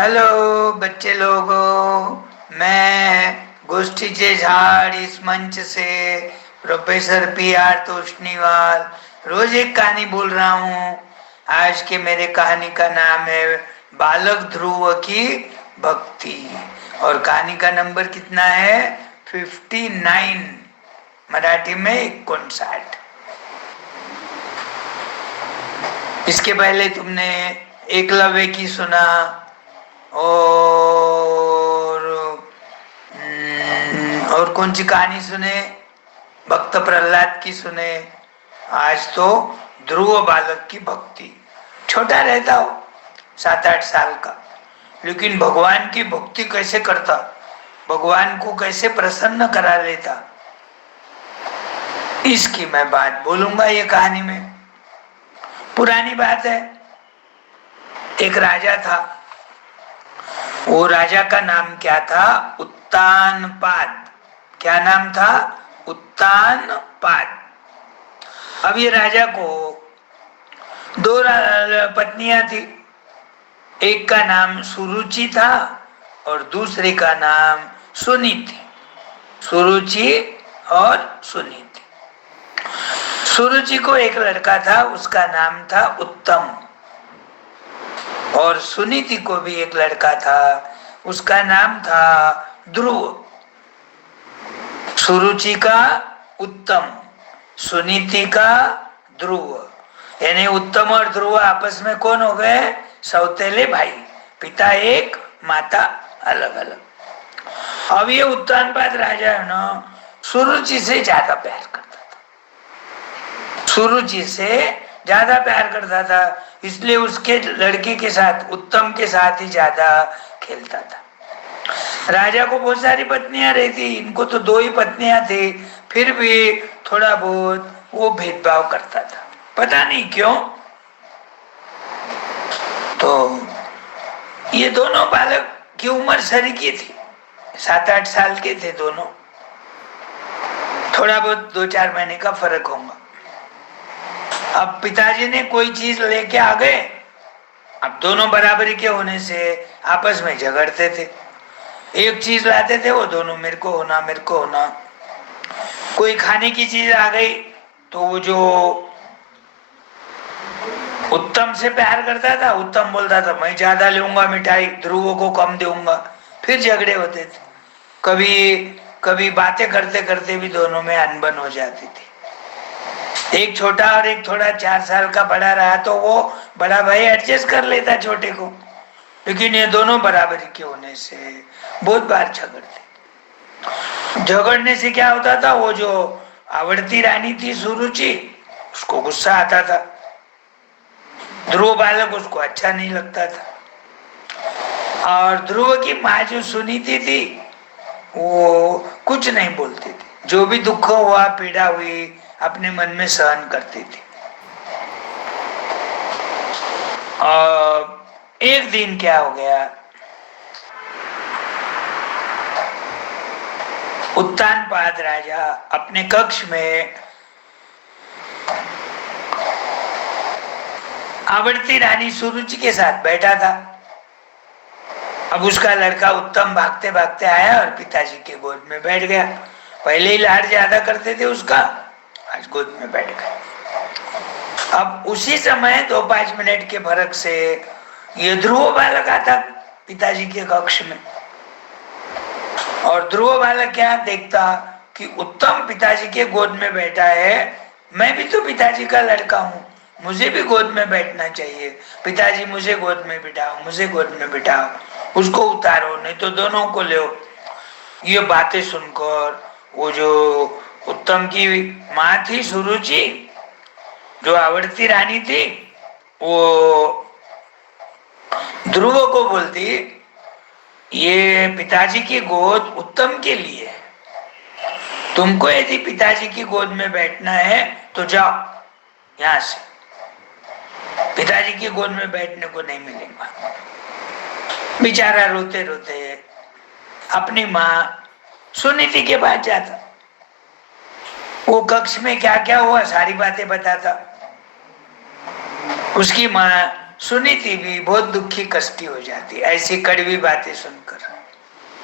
Hello बच्चे लोगों, मैं गोष्ठी जे झाड़ इस मंच से प्रोफेसर PR तोष्णीवाल रोज एक कहानी बोल रहा हूँ। आज के मेरे कहानी का नाम है बालक ध्रुव की भक्ति। और कहानी का नंबर कितना है? 59, मराठी में 59। इसके पहले तुमने एकलव्य की सुना और कौन सी कहानी सुने? भक्त प्रहलाद की सुने। आज तो ध्रुव बालक की भक्ति। छोटा रहता हो, 7-8 साल का, लेकिन भगवान की भक्ति कैसे करता, भगवान को कैसे प्रसन्न करा लेता, इसकी मैं बात बोलूंगा ये कहानी में। पुरानी बात है। एक राजा था। वो राजा का नाम क्या था? उत्तानपाद। क्या नाम था? उत्तानपाद। अब ये राजा को 2 पत्नियां थी। एक का नाम सुरुचि था और दूसरे का नाम सुनीति। सुरुचि और सुनीति। सुरुचि को एक लड़का था, उसका नाम था उत्तम। और सुनीति को भी एक लड़का था, उसका नाम था ध्रुव। सुरुचि का उत्तम, सुनीति का ध्रुव। यानी उत्तम और ध्रुव आपस में कौन हो गए? सौतेले भाई। पिता एक, माता अलग अलग। अब ये उत्तानपाद राजा है ना, सुरुचि से ज्यादा प्यार करता था। सुरुचि से ज्यादा प्यार करता था, इसलिए उसके लड़के के साथ, उत्तम के साथ ही ज्यादा खेलता था। राजा को बहुत सारी पत्नियां रहती, इनको तो 2 ही पत्नियां थी, फिर भी थोड़ा बहुत वो भेदभाव करता था, पता नहीं क्यों। तो ये दोनों बालक की उम्र सरीकी थी, 7-8 साल के थे दोनों। थोड़ा बहुत 2-4 महीने का फर्क होगा। अब पिताजी ने कोई चीज लेके आ गए, अब दोनों बराबरी के होने से आपस में झगड़ते थे। एक चीज लाते थे, वो दोनों मेरे को होना, मेरे को होना। कोई खाने की चीज आ गई तो वो जो उत्तम से प्यार करता था, उत्तम बोलता था मैं ज्यादा लूंगा मिठाई, ध्रुव को कम दूंगा। फिर झगड़े होते थे। कभी कभी बातें करते करते भी दोनों में अनबन हो जाती थी। एक छोटा और एक थोड़ा 4 साल का बड़ा रहा तो वो बड़ा भाई एडजस्ट कर लेता छोटे को, लेकिन ये दोनों बराबरी के होने से बहुत बार झगड़ते। झगड़ने से क्या होता था, वो जो आवर्ती रानी थी सुरुचि, उसको गुस्सा आता था। ध्रुव बालक उसको अच्छा नहीं लगता था। और ध्रुव की माँ जो सुनीति थी, वो कुछ नहीं बोलती थी। जो भी दुख हुआ, पीड़ा हुई, अपने मन में सहन करती थी। और एक दिन क्या हो गया, उत्तानपाद राजा अपने कक्ष में आवर्ती रानी सुरुचि के साथ बैठा था। अब उसका लड़का उत्तम भागते भागते आया और पिताजी के गोद में बैठ गया। पहले ही लाड ज्यादा करते थे उसका, आज गोद में बैठ गया। अब उसी समय 2-5 मिनट के फर्क से ये ध्रुव बालक आता पिताजी के कक्ष में। और ध्रुव बालक क्या देखता कि उत्तम पिताजी के गोद में बैठा है, मैं भी तो पिताजी का लड़का हूँ, मुझे भी गोद में बैठना चाहिए। पिताजी मुझे गोद में बिठाओ, मुझे गोद में बिठाओ, उसको उतारो नहीं तो दोनों को ले। ये बातें सुनकर वो जो उत्तम की माँ थी सुरुचि, जो आवर्ती रानी थी, वो ध्रुव को बोलती ये पिताजी की गोद उत्तम के लिए है, तुमको यदि पिताजी की गोद में बैठना है तो जाओ यहाँ से, पिताजी की गोद में बैठने को नहीं मिलेगा। बेचारा रोते रोते अपनी माँ सुनीति के पास जाता। वो कक्ष में क्या क्या हुआ सारी बातें बताता। उसकी माँ सुनीति भी बहुत दुखी कष्टी हो जाती ऐसी कड़वी बातें सुनकर,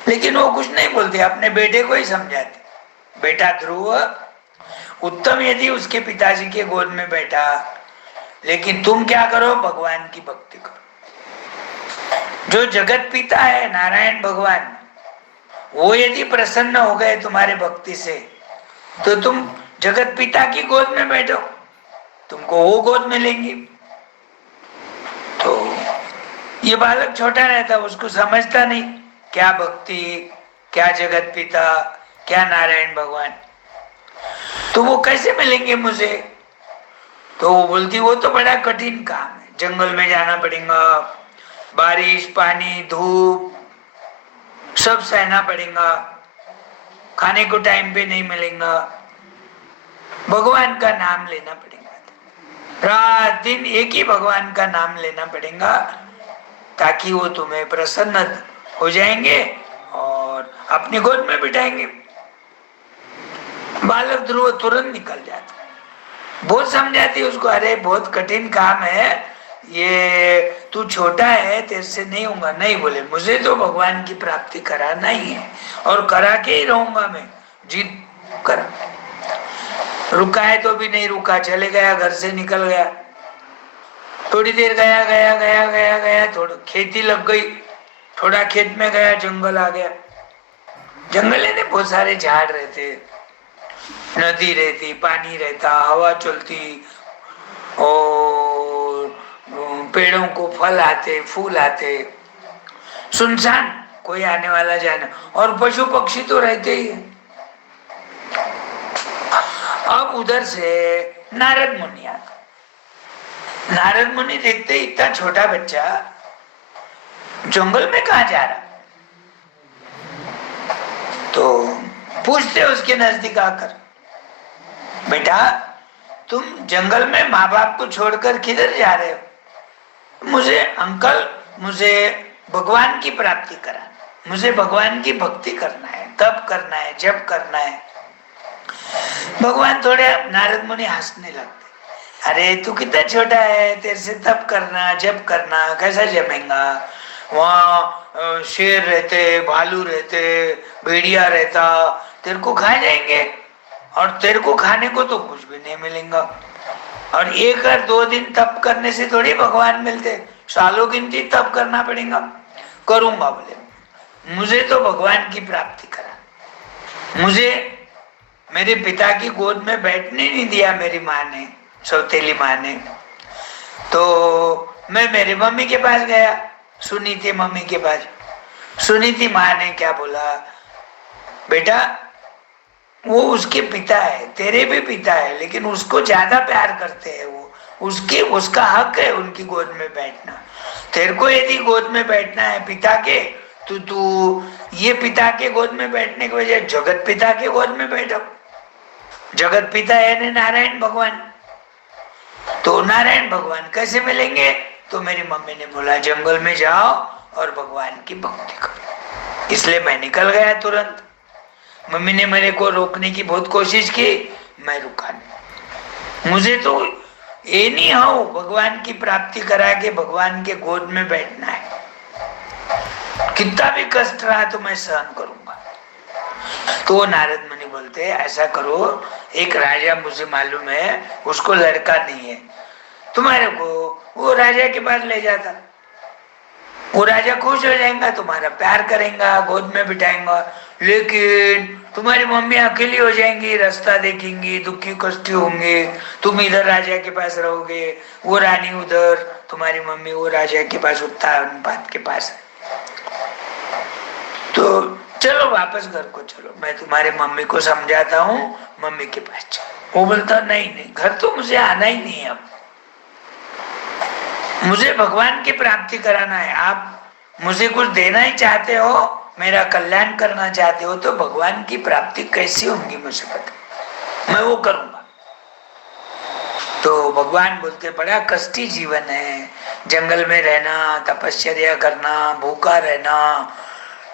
लेकिन वो कुछ नहीं बोलती, अपने बेटे को ही समझाती। बेटा ध्रुव, उत्तम यदि उसके पिताजी के गोद में बैठा, लेकिन तुम क्या करो, भगवान की भक्ति करो। जो जगत पिता है नारायण भगवान, वो यदि प्रसन्न हो गए तुम्हारे भक्ति से, तो तुम जगत पिता की गोद में बैठो, तुमको वो गोद में लेंगे। तो ये बालक छोटा रहता, उसको समझता नहीं क्या भक्ति, क्या जगत पिता, क्या नारायण भगवान, तो वो कैसे मिलेंगे मुझे। तो वो बोलती वो तो बड़ा कठिन काम है, जंगल में जाना पड़ेगा, बारिश पानी धूप सब सहना पड़ेगा, खाने को टाइम पे नहीं मिलेगा, भगवान का नाम लेना पड़ेगा, रात दिन एक ही भगवान का नाम लेना पड़ेगा, ताकि वो तुम्हें प्रसन्न हो जाएंगे और अपनी गोद में बिठाएंगे। बालक ध्रुव तुरंत निकल जाता, बहुत समझाती उसको, अरे बहुत कठिन काम है ये, तू छोटा है, तेरे से नहीं होगा। नहीं बोले, मुझे तो भगवान की प्राप्ति कराना ही है और करा के ही रहूंगा मैं, जिद करा। रुका है तो भी नहीं रुका, चले गया, घर से निकल गया। थोड़ी देर गया गया गया गया गया, थोड़ा खेती लग गई, थोड़ा खेत में गया, जंगल आ गया। जंगल में बहुत सारे झाड़ रहते, नदी रहती, पानी रहता, हवा चलती और पेड़ों को फल आते, फूल आते, सुनसान, कोई आने वाला जाना, और पशु पक्षी तो रहते ही है। अब उधर से नारद मुनि आता। नारद मुनि देखते इतना छोटा बच्चा जंगल में कहाँ जा रहा, तो पूछते उसके नजदीक आकर, बेटा तुम जंगल में माँ बाप को छोड़कर किधर जा रहे हो? मुझे अंकल, मुझे भगवान की प्राप्ति कराना, मुझे भगवान की भक्ति करना है, तप करना है, जप करना है। भगवान थोड़े, नारद मुनि हंसने लगते, अरे तू कितना छोटा है, तेरे से तप करना जप करना कैसा जमेगा? वहाँ शेर रहते, भालू रहते, भेड़िया रहता, तेरे को खा जाएंगे, और तेरे को खाने को तो कुछ भी नहीं मिलेगा। और 1 और 2 दिन तप करने से थोड़ी भगवान मिलते, सालों गिनती तप करना पड़ेगा। करूंगा, बोले मुझे तो भगवान की प्राप्ति करा, मुझे मेरे पिता की गोद में बैठने नहीं दिया मेरी माँ ने, सौतेली माँ ने। तो मैं मेरे मम्मी के पास गया, सुनीति मम्मी के पास। सुनीति माँ ने क्या बोला, बेटा वो उसके पिता है, तेरे भी पिता है, लेकिन उसको ज्यादा प्यार करते हैं वो, उसका हक है उनकी गोद में बैठना। तेरे को यदि गोद में बैठना है पिता के, तो तू ये पिता के गोद में बैठने की वजह जगत पिता के गोद में बैठो। जगत पिता है नारायण भगवान, तो नारायण भगवान कैसे मिलेंगे? तो मेरी मम्मी ने बोला जंगल में जाओ और भगवान की भक्ति करो, इसलिए मैं निकल गया तुरंत। मम्मी ने मेरे को रोकने की बहुत कोशिश की, मैं रुका नहीं। मुझे तो ये नहीं हो भगवान की प्राप्ति करा के भगवान के गोद में बैठना है, कितना भी कष्ट रहा तो मैं सहन करूंगा। तो नारद मुनि बोलते ऐसा करो, एक राजा मुझे मालूम है, उसको लड़का नहीं है, तुम्हारे को वो राजा के पास ले जाता, वो राजा खुश हो जाएगा, तुम्हारा प्यार करेगा, गोद में बिठाएगा। लेकिन तुम्हारी मम्मी अकेली हो जाएंगी, रास्ता देखेंगी, दुखी कष्टी होंगे, तुम इधर राजा के पास रहोगे, वो रानी उधर, तुम्हारी मम्मी वो राजा के पास, उत्तानपाद के पास। तो चलो वापस घर को चलो, मैं तुम्हारे मम्मी को समझाता हूँ, मम्मी के पास चलो। वो बोलता नहीं नहीं, घर तो मुझे आना ही नहीं है, अब मुझे भगवान की प्राप्ति कराना है। आप मुझे कुछ देना ही चाहते हो, मेरा कल्याण करना चाहते हो, तो भगवान की प्राप्ति कैसी होगी मुझे पता, मैं वो करूंगा। तो भगवान बोलते बड़ा कष्टी जीवन है, जंगल में रहना, तपस्या करना, भूखा रहना,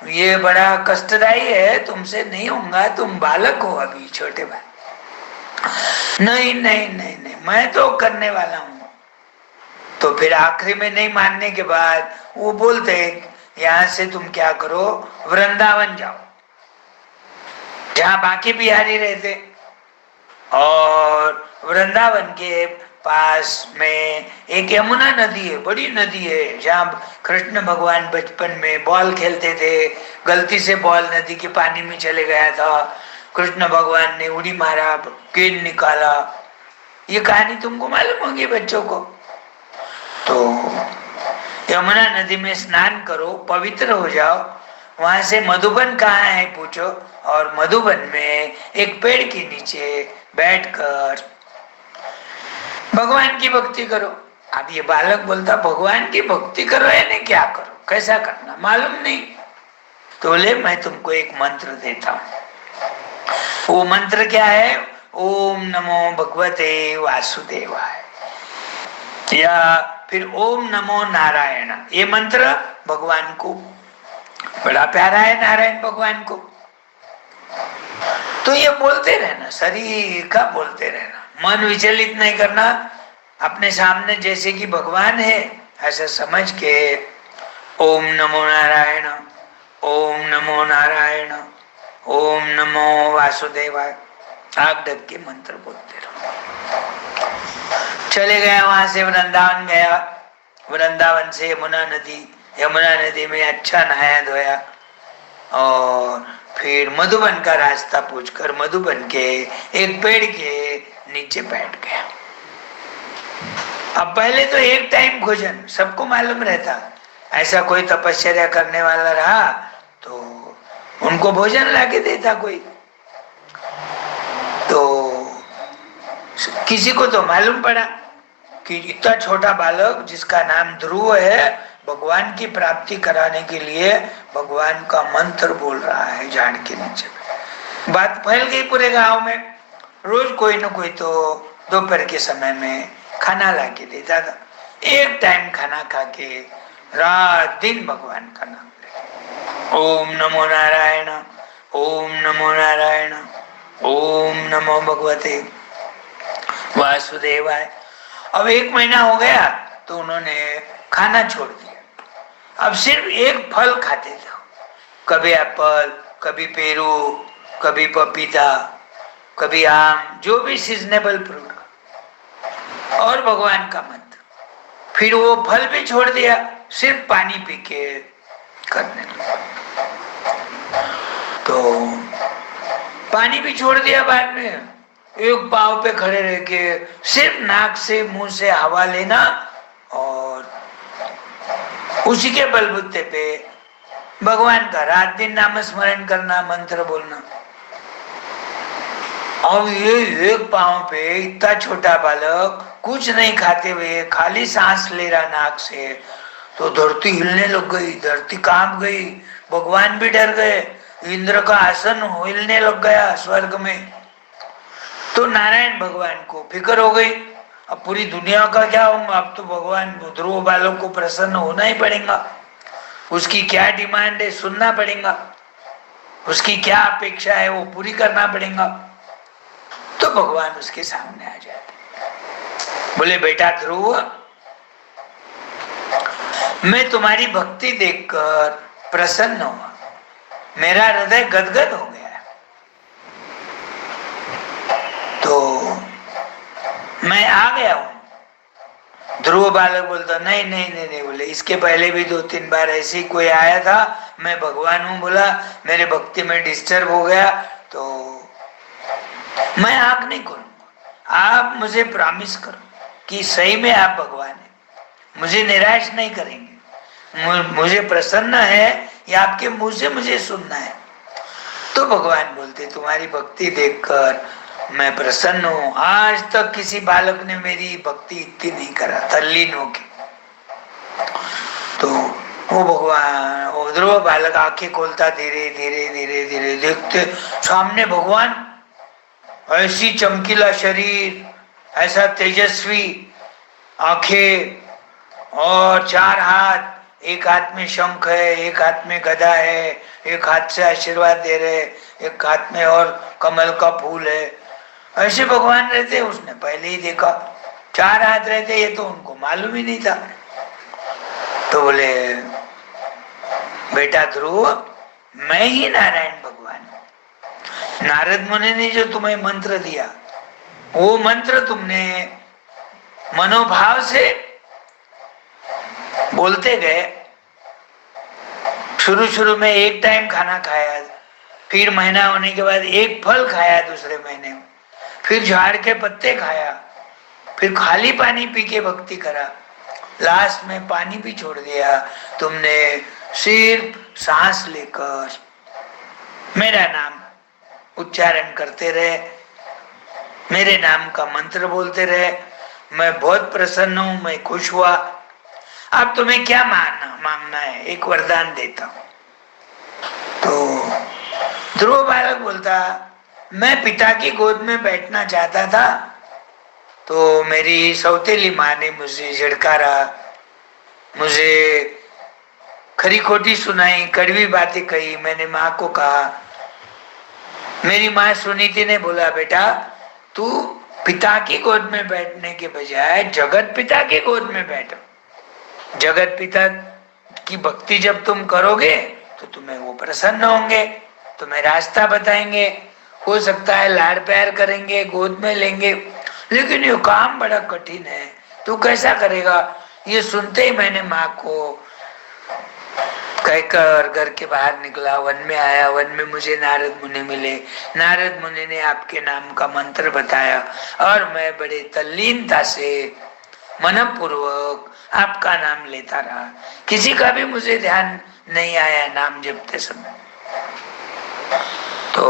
ये बड़ा कष्टदायी है, तुमसे नहीं होगा, तुम बालक हो अभी, छोटे बालक। नहीं नहीं नहीं नहीं, मैं तो करने वाला हूँ, तो फिर आखिरी में नहीं मानने के बाद वो बोलते यहाँ से तुम क्या करो, वृंदावन जाओ जहाँ बाकी बिहारी रहते। और वृंदावन के पास में एक यमुना नदी है, बड़ी नदी है, जहाँ कृष्ण भगवान बचपन में बॉल खेलते थे, गलती से बॉल नदी के पानी में चले गया था, कृष्ण भगवान ने उड़ी मारा, गेंद निकाला। ये कहानी तुमको मालूम होगी बच्चों को। तो यमुना नदी में स्नान करो, पवित्र हो जाओ। वहां से मधुबन कहाँ है पूछो, और मधुबन में एक पेड़ के नीचे बैठकर भगवान की भक्ति करो। अब ये बालक बोलता भगवान की भक्ति करो यानी क्या करो, कैसा करना मालूम नहीं। तो बोले मैं तुमको एक मंत्र देता हूं। वो मंत्र क्या है? ओम नमो भगवते वासुदेवाय, या फिर ओम नमो नारायण। ये मंत्र भगवान को बड़ा प्यारा है, नारायण भगवान को। तो ये बोलते रहना, शरीर का बोलते रहना, मन विचलित नहीं करना। अपने सामने जैसे कि भगवान है ऐसा समझ के ओम नमो नारायण, ओम नमो नारायण, ओम नमो वासुदेवाय आग ढक के मंत्र बोलते रहो। चले गए, वहां से वृंदावन गया। वृंदावन से यमुना नदी, यमुना नदी में अच्छा नहाया धोया और फिर मधुबन का रास्ता पूछकर मधुबन के एक पेड़ के नीचे बैठ गया। अब पहले तो एक टाइम भोजन सबको मालूम रहता, ऐसा कोई तपस्या करने वाला रहा तो उनको भोजन लाके देता कोई। तो किसी को तो मालूम पड़ा कि इतना छोटा बालक जिसका नाम ध्रुव है भगवान की प्राप्ति कराने के लिए भगवान का मंत्र बोल रहा है झाड़ के नीचे। बात फैल गई पूरे गांव में। रोज कोई न कोई तो दोपहर के समय में खाना ला के देता था। एक टाइम खाना खा के रात दिन भगवान का नाम ले, ओम नमो नारायण, ओम नमो नारायण, ओम नमो भगवते वासुदेवाय। अब 1 महीना हो गया तो उन्होंने खाना छोड़ दिया। अब सिर्फ एक फल खाते थे, कभी एप्पल, कभी पेरू, कभी पपीता, कभी आम, जो भी सीजनेबल फ्रूट, और भगवान का मंत्र। फिर वो फल भी छोड़ दिया, सिर्फ पानी पी के करने लगा। तो पानी भी छोड़ दिया बाद में। एक पांव पे खड़े रह के सिर्फ नाक से मुंह से हवा लेना और उसी के बलबूते पे भगवान का रात दिन नाम स्मरण करना, मंत्र बोलना। अब ये एक पांव पे इतना छोटा बालक कुछ नहीं खाते हुए खाली सांस ले रहा नाक से, तो धरती हिलने लग गई, धरती कांप गई, भगवान भी डर गए, इंद्र का आसन हिलने लग गया स्वर्ग में। तो नारायण भगवान को फिक्र हो गई, अब पूरी दुनिया का क्या होगा, अब तो भगवान ध्रुव बालक को प्रसन्न होना ही पड़ेगा, उसकी क्या डिमांड है सुनना पड़ेगा, उसकी क्या अपेक्षा है वो पूरी करना पड़ेगा। तो भगवान उसके सामने आ जाते, बोले बेटा ध्रुव, मैं तुम्हारी भक्ति देखकर प्रसन्न हुआ, मेरा हृदय गदगद हो गया। तो मैं आ गया हूं। ध्रुव बालक बोलता नहीं नहीं नहीं नहीं, बोले इसके पहले भी 2-3 बार ऐसे ही कोई आया था, मैं भगवान हूं बोला, मेरे भक्ति में डिस्टर्ब हो गया, तो मैं आंख नहीं खोलूंगा। आप मुझे प्रॉमिस करो कि सही में आप भगवान हैं, मुझे निराश नहीं करेंगे, मुझे प्रसन्न है या आपके मुंह से मुझे सुनना है। तो भगवान बोलते तुम्हारी भक्ति देखकर मैं प्रसन्न हूं, आज तक किसी बालक ने मेरी भक्ति इतनी नहीं करा तल्लीन होके। तो वो भगवान, वो ध्रुव बालक आंखें खोलता, धीरे धीरे धीरे धीरे देखते सामने भगवान, ऐसी चमकीला शरीर, ऐसा तेजस्वी आंखें और 4 हाथ, एक हाथ में शंख है, एक हाथ में गदा है, एक हाथ से आशीर्वाद दे रहे, एक हाथ में और कमल का फूल है। ऐसे भगवान रहते, उसने पहले ही देखा। 4 हाथ रहते, ये तो उनको मालूम ही नहीं था। तो बोले बेटा ध्रुव, मैं ही नारायण भगवान हूं। नारद मुनि ने जो तुम्हें मंत्र दिया, वो मंत्र तुमने मनोभाव से बोलते गए। शुरू शुरू में एक टाइम खाना खाया, फिर महीना होने के बाद एक फल खाया, दूसरे महीने में फिर झाड़ के पत्ते खाया, फिर खाली पानी पी के भक्ति करा, लास्ट में पानी भी छोड़ दिया। तुमने सिर्फ सांस लेकर मेरा नाम उच्चारण करते रहे, मेरे नाम का मंत्र बोलते रहे। मैं बहुत प्रसन्न हूं, मैं खुश हुआ। अब तुम्हें क्या मांगना है, एक वरदान देता हूं। तो ध्रुव बालक बोलता, मैं पिता की गोद में बैठना चाहता था, तो मेरी सौतेली माँ ने मुझे झिड़कारा, मुझे खरी खोटी सुनाई, कड़वी बातें कही। मैंने माँ को कहा, मेरी माँ सुनीति ने बोला, बेटा तू पिता की गोद में बैठने के बजाय जगत पिता की गोद में बैठो। जगत पिता की भक्ति जब तुम करोगे तो तुम्हें वो प्रसन्न होंगे, तुम्हें रास्ता बताएंगे, हो सकता है लाड़ प्यार करेंगे, गोद में लेंगे। लेकिन ये काम बड़ा कठिन है, तू कैसा करेगा? ये सुनते ही मैंने माँ को कहकर घर के बाहर निकला, वन में आया। वन में मुझे नारद मुनि मिले। नारद मुनि ने आपके नाम का मंत्र बताया और मैं बड़े तल्लीनता से मनपूर्वक आपका नाम लेता रहा। किसी का भी मुझे ध्यान नहीं आया नाम जपते समय। तो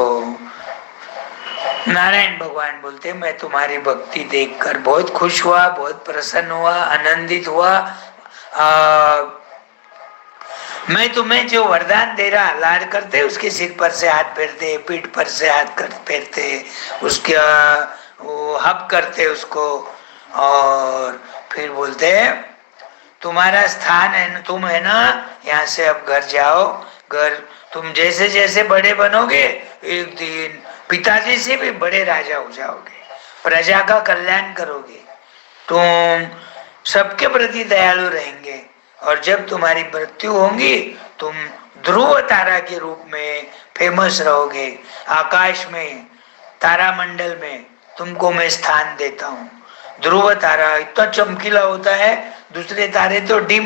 नारायण भगवान बोलते, मैं तुम्हारी भक्ति देखकर बहुत खुश हुआ, बहुत प्रसन्न हुआ, आनंदित हुआ। मैं तुम्हें जो वरदान दे रहा, लाड करते उसके सिर पर से हाथ फेरते, पीठ पर से हाथ फेरते, उसके वो हब करते उसको, और फिर बोलते तुम्हारा स्थान है, तुम है ना, यहाँ से अब घर जाओ। घर तुम जैसे जैसे बड़े बनोगे, एक दिन पिताजी से भी बड़े राजा हो जाओगे, प्रजा का कल्याण करोगे, तुम सबके प्रति दयालु रहेंगे, और जब तुम्हारी मृत्यु होगी तुम ध्रुव तारा के रूप में फेमस रहोगे। आकाश में, तारामंडल में तुमको मैं स्थान देता हूँ। ध्रुव तारा इतना चमकीला होता है, दूसरे तारे तो डिम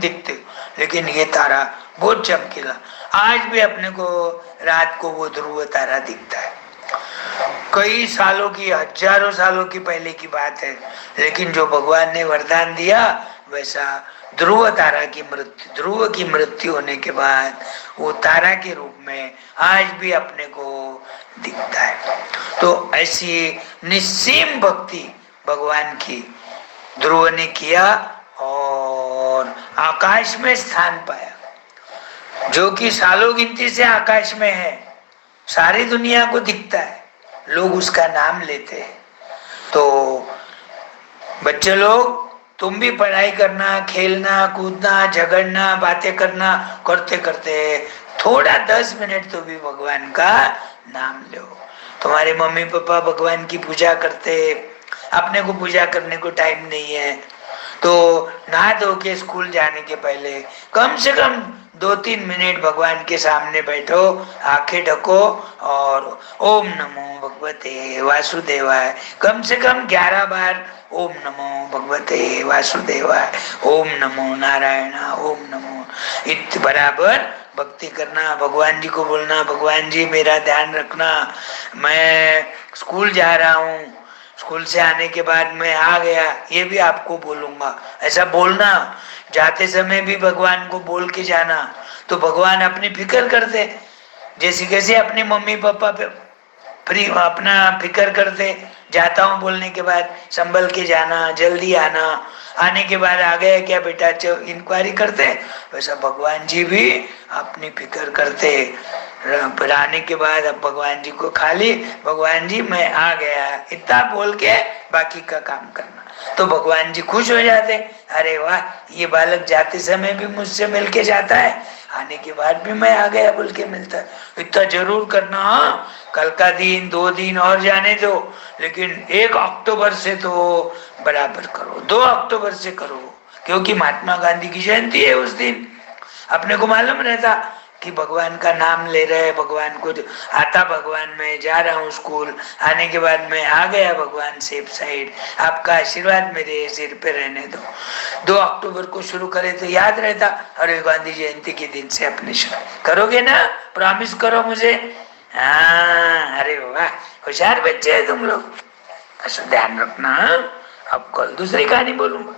दिखते, लेकिन ये तारा बहुत चमकीला। आज भी अपने को रात को वो ध्रुव तारा दिखता है। कई सालों की, हजारों सालों की पहले की बात है, लेकिन जो भगवान ने वरदान दिया वैसा ध्रुव तारा की मृत्यु, ध्रुव की मृत्यु होने के बाद वो तारा के रूप में आज भी अपने को दिखता है। तो ऐसी निस्सीम भक्ति भगवान की ध्रुव ने किया और आकाश में स्थान पाया, जो कि सालों गिनती से आकाश में है, सारी दुनिया को दिखता है, लोग उसका नाम लेते हैं। तो बच्चे लोग, तुम भी पढ़ाई करना, खेलना, कूदना, झगड़ना, बातें करना, करते करते थोड़ा 10 मिनट तो भी भगवान का नाम लो। तुम्हारे मम्मी पापा भगवान की पूजा करते, अपने को पूजा करने को टाइम नहीं है, तो नहा धो के स्कूल जाने के पहले कम से कम 2-3 मिनट भगवान के सामने बैठो, आंखें ढको और ओम नमो भगवते वासुदेवाय कम से कम 11 बार ओम नमो भगवते वासुदेवाय, ओम नमो नारायण, ओम नमो इत बराबर भक्ति करना। भगवान जी को बोलना, भगवान जी मेरा ध्यान रखना, मैं स्कूल जा रहा हूँ, स्कूल से आने के बाद मैं आ गया, ये भी आपको बोलूंगा। ऐसा बोलना, जाते समय भी भगवान को बोल के जाना, तो भगवान अपनी फिक्र करते, जैसे कैसे अपने मम्मी पापा पे अपना फिक्र करते। जाता हूँ बोलने के बाद संभल के जाना, जल्दी आना, आने के बाद आ गया क्या बेटा, इंक्वायरी करते, वैसा भगवान जी भी अपनी फिक्र करते। फिर आने के बाद अब भगवान जी को खाली भगवान जी मैं आ गया इतना बोल के बाकी का काम करना, तो भगवान जी खुश हो जाते। अरे वाह, ये बालक जाते समय भी मुझसे मिल के जाता है, आने के बाद भी मैं आ गया बोल के मिलता है। इतना जरूर करना, हाँ कल का दिन 2 दिन और जाने दो, लेकिन 1 अक्टूबर से तो बराबर करो, 2 अक्टूबर से करो, क्योंकि महात्मा गांधी की जयंती है उस दिन। अपने को मालूम रहता कि भगवान का नाम ले रहे, भगवान को आता, भगवान मैं जा रहा हूँ स्कूल, आने के बाद मैं आ गया भगवान सेफ साइड, आपका आशीर्वाद मेरे सिर पे रहने दो। 2 अक्टूबर को शुरू करे तो याद रहता, अरे गांधी जयंती के दिन से अपने शुरू करोगे ना, प्रॉमिस करो मुझे। हाँ अरे वाह, होशियार बच्चे है तुम लोग, ऐसा ध्यान रखना। अब कल दूसरी कहानी बोलूंगा।